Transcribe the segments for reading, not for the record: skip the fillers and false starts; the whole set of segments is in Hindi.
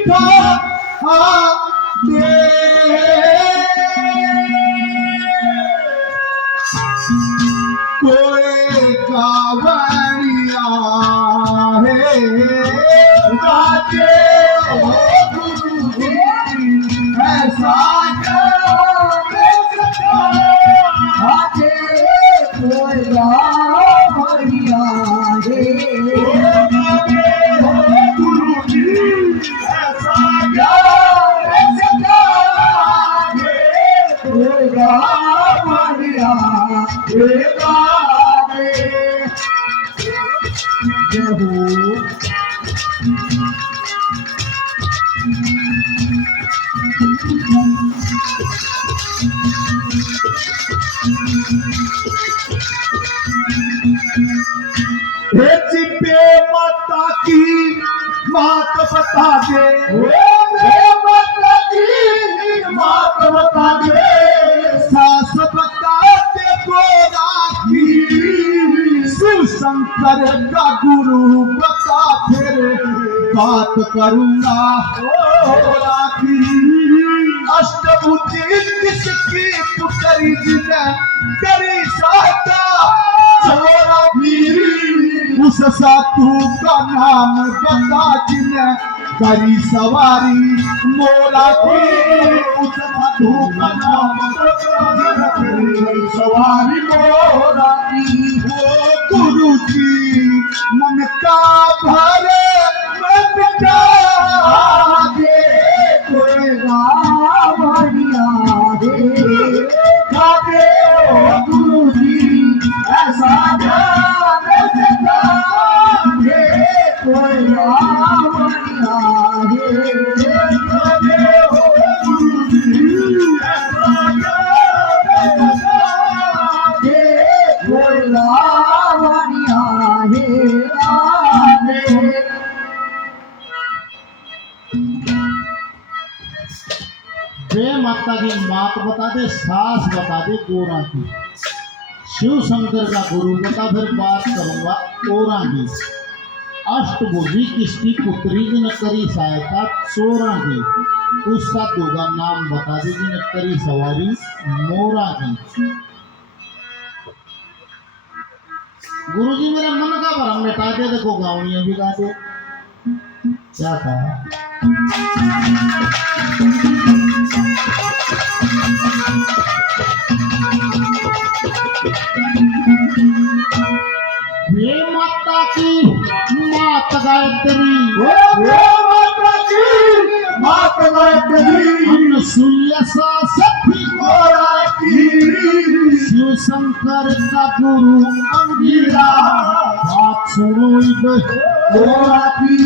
मीठा दे कोई गावनिया है गाजे ऐसा कोई गावनिया है गुरु जी ऐसा कोई गावनिया चिपे माता की बात बता दे माता की बात बता दे सास बता दे गोरा की शिव शंकर का गुरु बता फिर बात करूंगा गोरा की अष्टभुजी किसकी पुत्री जिने करी साता छोरा की उस साधु का नाम बता जिने करी सवारी मोरा की उस साधु का नाम बता जिने करी सवारी मोरा की वो गुरु जी मन का भरे मन का दे कोई गावनिया दे खाते गुरु जी ऐसा दे कोई गावनिया दे कोई गावनिया वे माता की मात बता दे सास बता दे गोरा की शिव शंकर का गुरु बता फिर बात करूंगा ओरा की अष्टभुजी किसकी पुत्री जिन करी सहायता चोरा की उस साधु का नाम बता दे जिन करी सवारी मोरा की गुरु जी मेरे मन का भरम मिटा दे देखो गावनिया भी गा दे क्या कहा वे माता की मात गायत्री माता की मात गायत्री अनसुईया सा सखी मोरा की शिव शंकर का गुरु अंगिरा बात सुनो मोरा की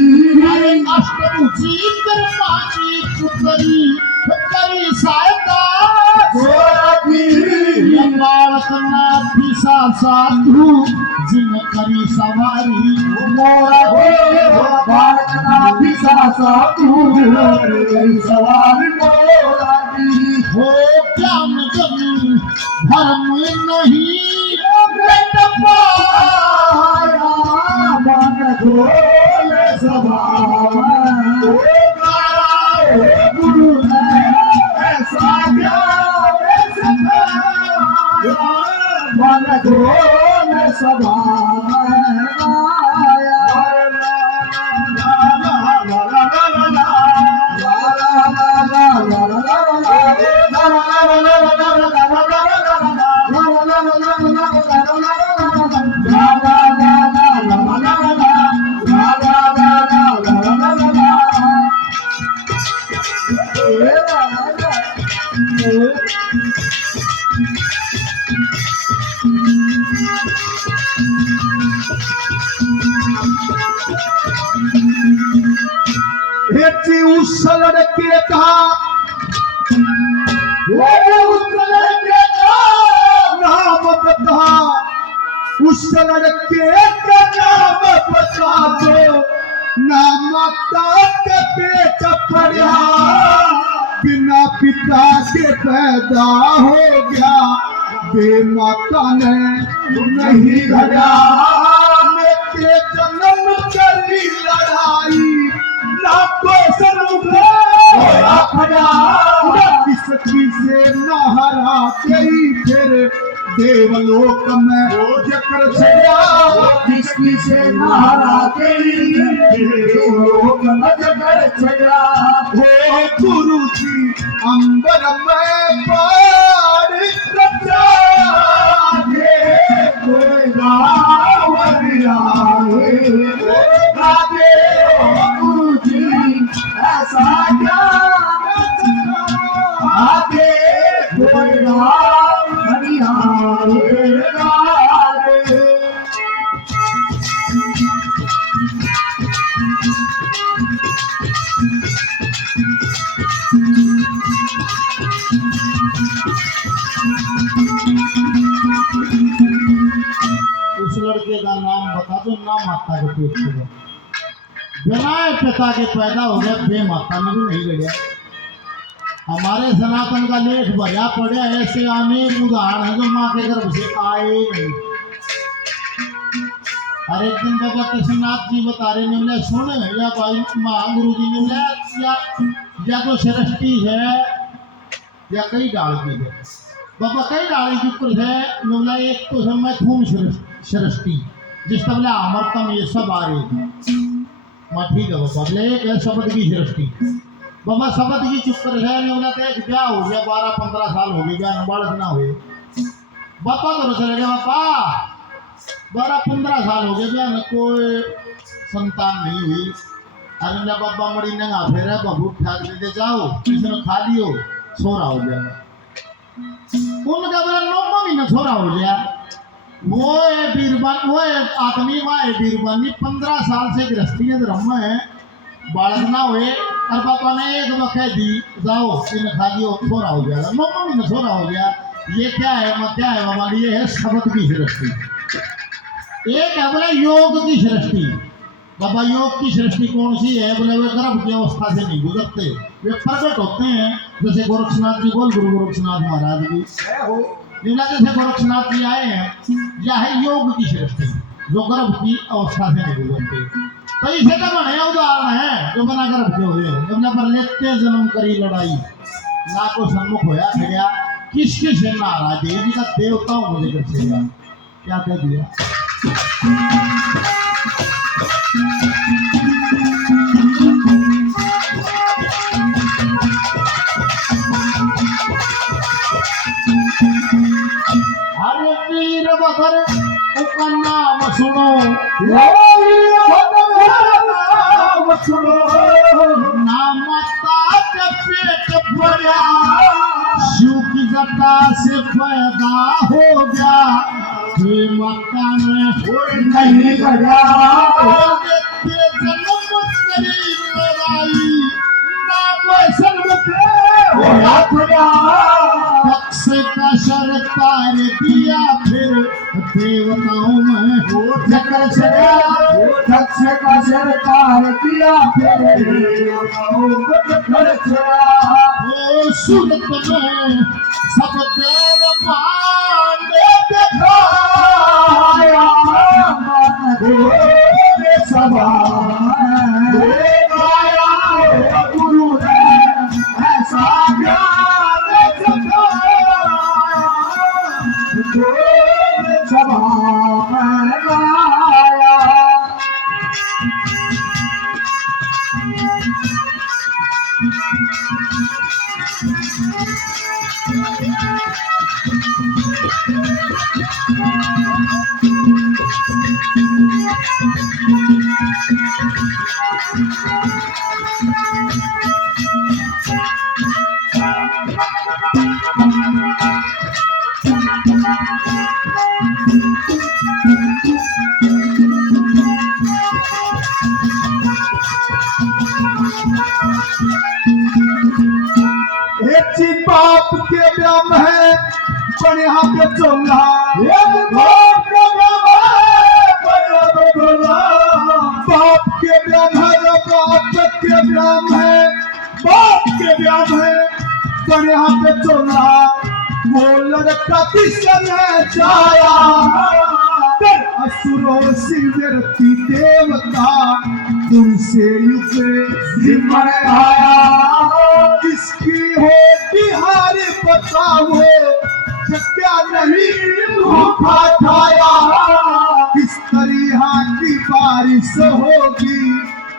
अष्टभुजी कृपा की पुत्री करी सहायता मोरा की बालक नाथी सा साधु जिन करी सवारी मोरा की बालक नाथी सा साधु सवारी मोरा की हो ज्ञान जमी धर्म नहीं पाया मन ढोल सभा गुरु ने ऐसा मन ढोल सभा उस लड़के का उस लड़के का नाम बता उस लड़के का नाम बता दो ना माता के पेट पड़ा बिना पिता के पैदा हो गया बेमाता ने नहीं घड़ा के जन्म करी लड़ाई ना कोई सन्मुख होया खड़ा किसकी से न हरा गई फिर देवलोक में जकर छया जिसकी से नारा गई लोक नजर छया हे गुरु जी अंबर में पार रचा दे कोई रावण आए राधे गुरु जी ऐसा ज्ञान आगे कोई रावण आए राधे उस लड़के का नाम बता दो ना माता के पेट से बिना पिता के पैदा हो गया बे माता में भी नहीं गया। हमारे सनातन का लेख भरा पड़ा ऐसे अनेक उदाहरण है जो माँ के गर्भ से आए नहीं। हर एक दिन बाबा कृष्णनाथ जी बता रहे ने बोले सुन या भाई महागुरु जी ने बोले या तो सृष्टि है या कई डाल की है। बाबा कई डाली के ऊपर है बोला एक तो है मैं थूम सृष्टि जिस बोला अमरतम ये सब आ रहे थे माँ ठीक है बाबा बोले एक है शब्द की सृष्टि। बाबा शब्द की चुप कर है बोला देख क्या हो गया 12-15 साल हो गए क्या बालक ना हुए। बापा तो चले गए बापा 12-15 साल हो गए क्या न कोई संतान नहीं हुई। अरे ना बाबा मड़ी नंगा फिर है बाबू ठाक देते जाओ किसी खा लियो छोरा हो गया। उनका बोला 9 महीना छोरा हो गया। वो है बीरबल वो है आदमी वहाँ है बीरबल 15 साल से गृहस्थी धर्म है बालक ना हुए और पापा ने एक वक़्त दी जाओ इन खा लियो छोरा हो जाएगा 9 महीना छोरा हो गया। ये क्या है क्या है बाबा ये है शब्द की सृष्टि। एक है बोले योग की सृष्टि। बाबा योग की सृष्टि कौन सी है बोले वे गर्भ की अवस्था से नहीं गुजरते वे प्रकट होते हैं जैसे गोरक्षनाथ जी बोल गुरु गोरक्षनाथ महाराज जी लीला जैसे गोरक्षनाथ जी आए हैं यह है योग की सृष्टि जो गर्भ की अवस्था से नहीं गुजरते। तो इसे का बने उदाहरण है जो बना गर्भ के हुए जब पर लेते जन्म करी लड़ाई ना को सम्मुख होया गया किस किस से नाराज देवी का देवताओं मुझे कर क्या कह दिया। हरे वीरभद्र उसका नाम सुनो नाम सुनो नाम माता के पेट पड़ा शिव की जटा से पैदा हो गया हे माता में नहीं गया देते जन्म करी लड़ाई ना कोई सन्मुख होया खड़ा पक्ष का सरकार दिया फिर देवताओं में जकर छया दक्ष का सरकार किया फिर जकर छया ओ सूरत में सब देव पांडे आया मन गोरे सभा आया गुरु ने ऐसा ज्ञान जगाया गोरे सभा में गाया। बाप के ब्रह्म है पर यहाँ पे चोला एक बाप के ब्रह्म है पर यहाँ पे चोला बाप के ब्रह्म है बाप के ब्रह्म है बाप के ब्रह्म है पर यहाँ पे चोला वो लड़का किसने जाया असुरों सिरती देवता तुमसे युगे सिमर आया किसकी हो बिहार बताओ क्या नहीं धोखा खाया किस तरह की बारिश होगी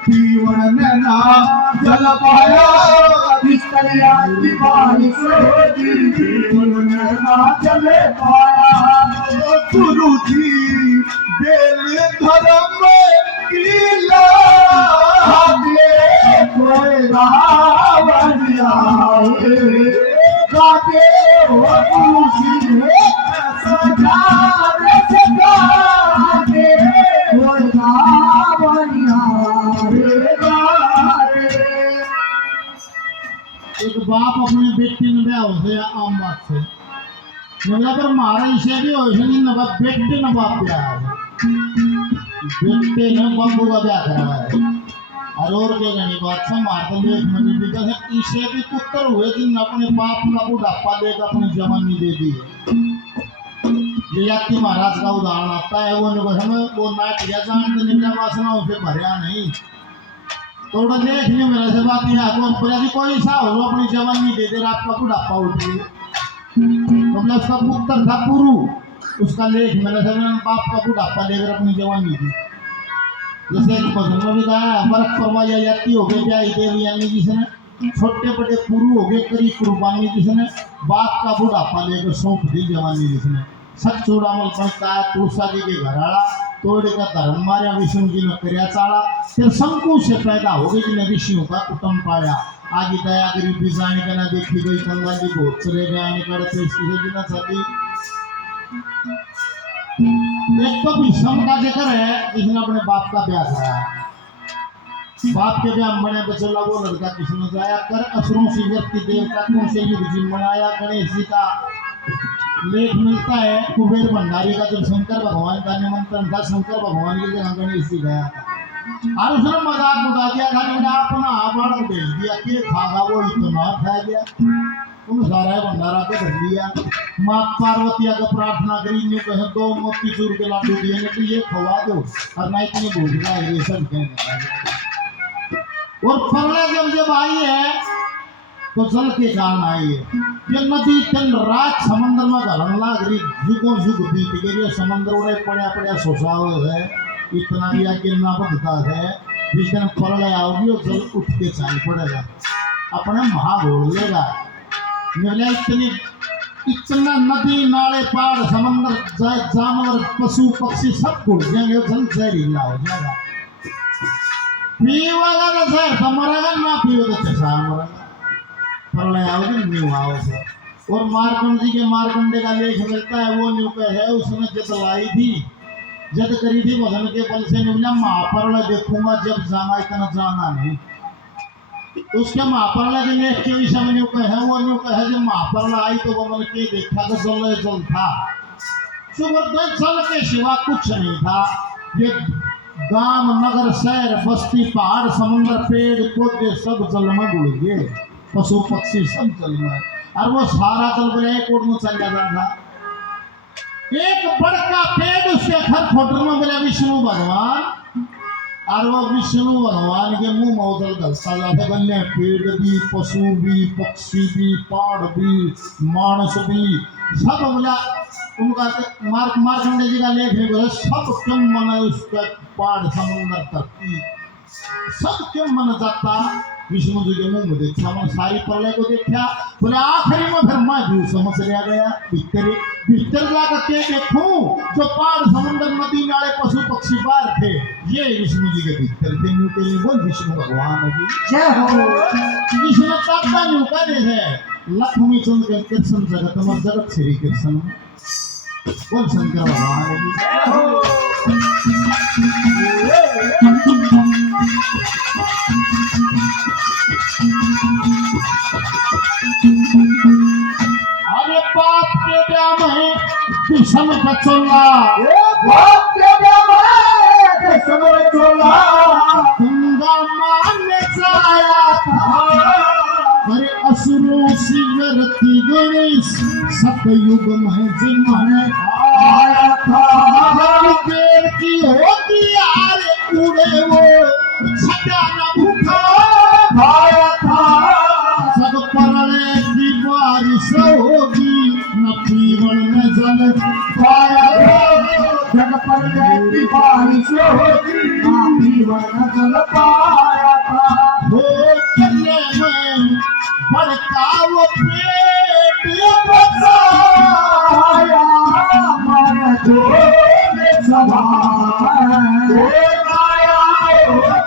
पीवन में ना जल पाया इस तरह की बारिश होगी जीवन में ना जल पाया गुरु जी बेल धर्म की लागे कोई रावण आए गाते हो खुशी सजाने से गाते कोई रावण आए गाते एक बाप अपने बेटे ने ब्याह होते आम बात से मतलब पर मारा इसे भी हो इसलिए न बाप बेटे न बाप ब्याह है बेटे ने बाबू का ब्याह करा है और के गणी बात से मारते देख मनी बिका है इसे भी पुत्र हुए जिन अपने बाप का बुढ़ापा देकर अपनी जवानी दे दी है ये यात्री महाराज का उदाहरण आता है वो हमें वो नाट या जानते निकला वासना उसे भरया नहीं थोड़ा देखने मेरे से बात यह कौन बोला कि कोई सा हो अपनी जवानी दे दे रात का बुढ़ापा उठ गई मतलब उसका पुत्र था पुरु उसका लेख मेरे से बाप का बुढ़ापा लेकर अपनी जवानी दी जैसे एक भजन में भी कहा बर्फ परवाया जाती हो गई ब्याही देवी यानी जिसने छोटे बड़े पुरु हो गए करी कुर्बानी जिसने बाप का बुढ़ापा लेकर सौंप दी जवानी जिसने सच चूड़ामल बनता तुलसा जी के घर आड़ा तोड़े का धर्म मारिया विष्णु जी ने कर्या चाड़ा फिर शंकु से पैदा हो गई जिन्हें ऋषियों का कुटुंब पाया आगे दया गरीबी जाने का ना देखी गई गंगा जी बहुत चले गए निकलते इसकी बिना सदी एक तो भीष्म का जिक्र है जिसने अपने बाप का ब्याह कराया बाप के ब्याह बने बचला वो लड़का किसने जाया कर असुरों से व्यक्ति देवता कौन से युग जी मनाया गणेश जी का लेख मिलता है कुबेर भंडारी का जब शंकर भगवान का निमंत्रण था शंकर भगवान की जगह गणेश जी गया था और उसने मजाक उड़ा दिया था मैंने अपना बाढ़ भेज दिया कि खागा वो इतना खा गया उन सारा भंडारा के भर दिया माँ पार्वती का प्रार्थना करी ने कहे 2 मोतीचूर के लाडू दिए ने कि ये खवा दो और ना इतनी भूख रहा है ये सब कहने और फरला जब आई है तो जल के कारण आई है ये नदी दिन रात समंदर में घलन लाग रही युगों युग बीत गए समंदर उड़े पड़ा पड़ा सोचा हुआ है इतना भी गिरना पड़ता है जिस दिन फरला आओगी और जल उठ के चाल पड़ेगा अपना महाघोड़ लेगा मिले इतना नदी नाले पहाड़ समंदर जानवर पशु पक्षी सब घुट जाएंगे जल जहरीला हो जाएगा पीवागा तो जहर तो मरेगा ना पीवे तो चसा मरेगा प्रलय आओगे न्यू आओ से और मार्कंड जी के मार्कंडे का लेख मिलता है वो न्यू का है उसने जब लाई थी जब करी थी भजन के बल से मिला महाप्रलय देखूंगा जब जाना इतना जाना नहीं उसके महाप्रलय के लेख के विषय में न्यू है वो न्यू है जब महाप्रलय आई तो वो मन के देखा तो जल था सुबह जल के सिवा कुछ नहीं था ये गांव नगर शहर बस्ती पहाड़ समुद्र पेड़ पौधे सब जल में डूब गए पशु पक्षी सब जल में और वो सारा जल गया कोट में चल जाता था एक बड़का पेड़ उसके घर फोटो में बोले विष्णु भगवान और वो विष्णु भगवान के मुंह मौजल गलता जाते बल्ले पेड़ भी पशु भी पक्षी भी पहाड़ भी मानस भी सब बोला उनका मार्कंडे जी का लेख है बोले सब क्यों मना उसका पहाड़ समुद्र धरती सब क्यों मन जाता विष्णु जी के मुंह में देखा मैं सारी प्रलय को देखा बोले आखिरी में फिर मैं भी समझ लिया गया भीतर जाकर के देखूं जो पहाड़ समुद्र नदी नाले पशु पक्षी बाहर थे ये विष्णु जी के भीतर थे न्यू के लिए बोल विष्णु भगवान जी जय हो विष्णु तत्ता न्यू का है लक्ष्मी चंद्र कृष्ण जगत में जगत श्री कृष्ण बोल शंकर भगवान जी जय हो अरे बाप के ब्याह में विषम का चोला बाप के ब्याह समय चोला गंगा मान जाया था अरे असुरों से व्यर्ति गणेश सतयुग में जिन्होंने आया था पेड़ की होती यार उड़े वो क्या न भूखा खाया था सब परले की बारिश होगी न पीवल न जल पाया जग पर रहती बारिश होती ना पीवन जल पाया था हो चले में भड़काव पेट बसाया मन तो सभा आया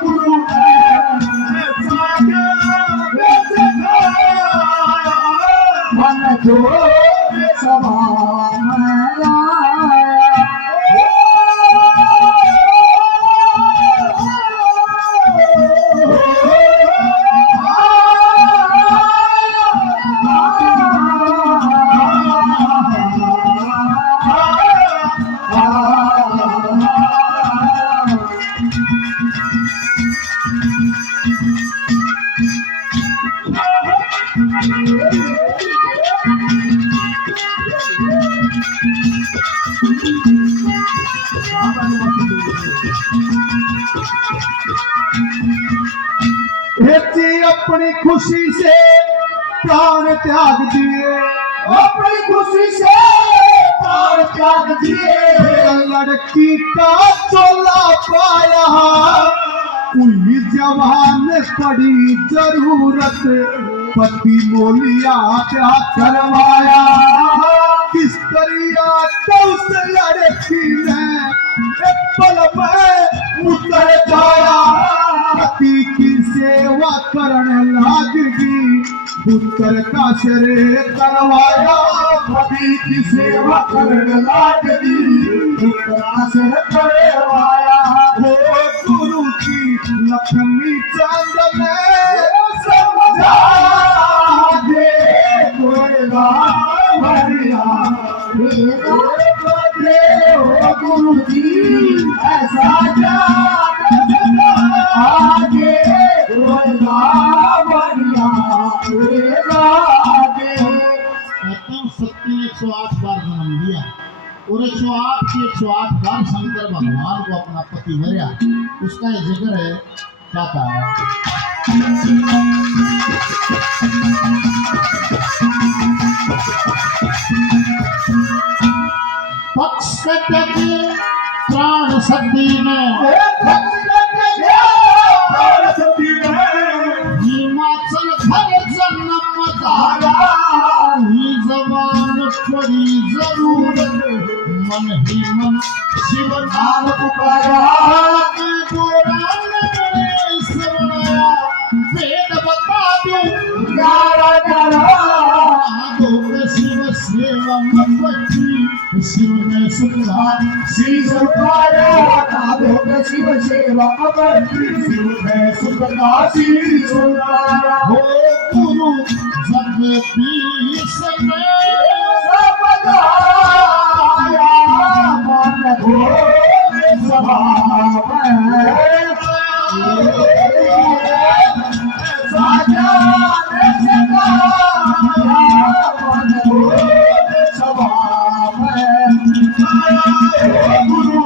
गुरु मन तो सभा हेती अपनी खुशी से प्राण त्याग दिए अपनी खुशी से प्राण त्याग दिए लड़की का चोला पाया कोई जवान पड़ी जरूरत पति मोलिया क्या करवाया किस तरिया तो उस लड़की ने एक पल में उतर जाया पति की सेवा करने लागगी पुत्र का शरीर करवाया पति की सेवा करने लागली पुत्र से करवाया हो गुरु की लक्ष्मी चंद ने समझा दे कोयला भरिया हो गुरु जी ऐसा आगे कोयला भरिया कहते हैं सत्य ने 108 बार जन्म लिया और 108 के 108 बार शंकर भगवान को अपना पति हरिया उसका ये जिक्र है क्या कहा पक्ष कटे प्राण सती में हिमाचल घर जन्म धारा ही जवान पड़ी जरूरत मन ही मन शिव नाम पुकारा शरणाया वेद बता दूं गारा शिव सेवा मत शिव ने सुधार श्री सुखाया शिव सेवा अमर शिव में सुखदासी सुखाया हो गुरु जगदीश में सबदाया मन हो सभा साजा मन हो सभा गुरु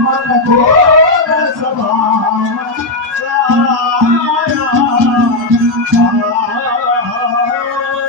मन हो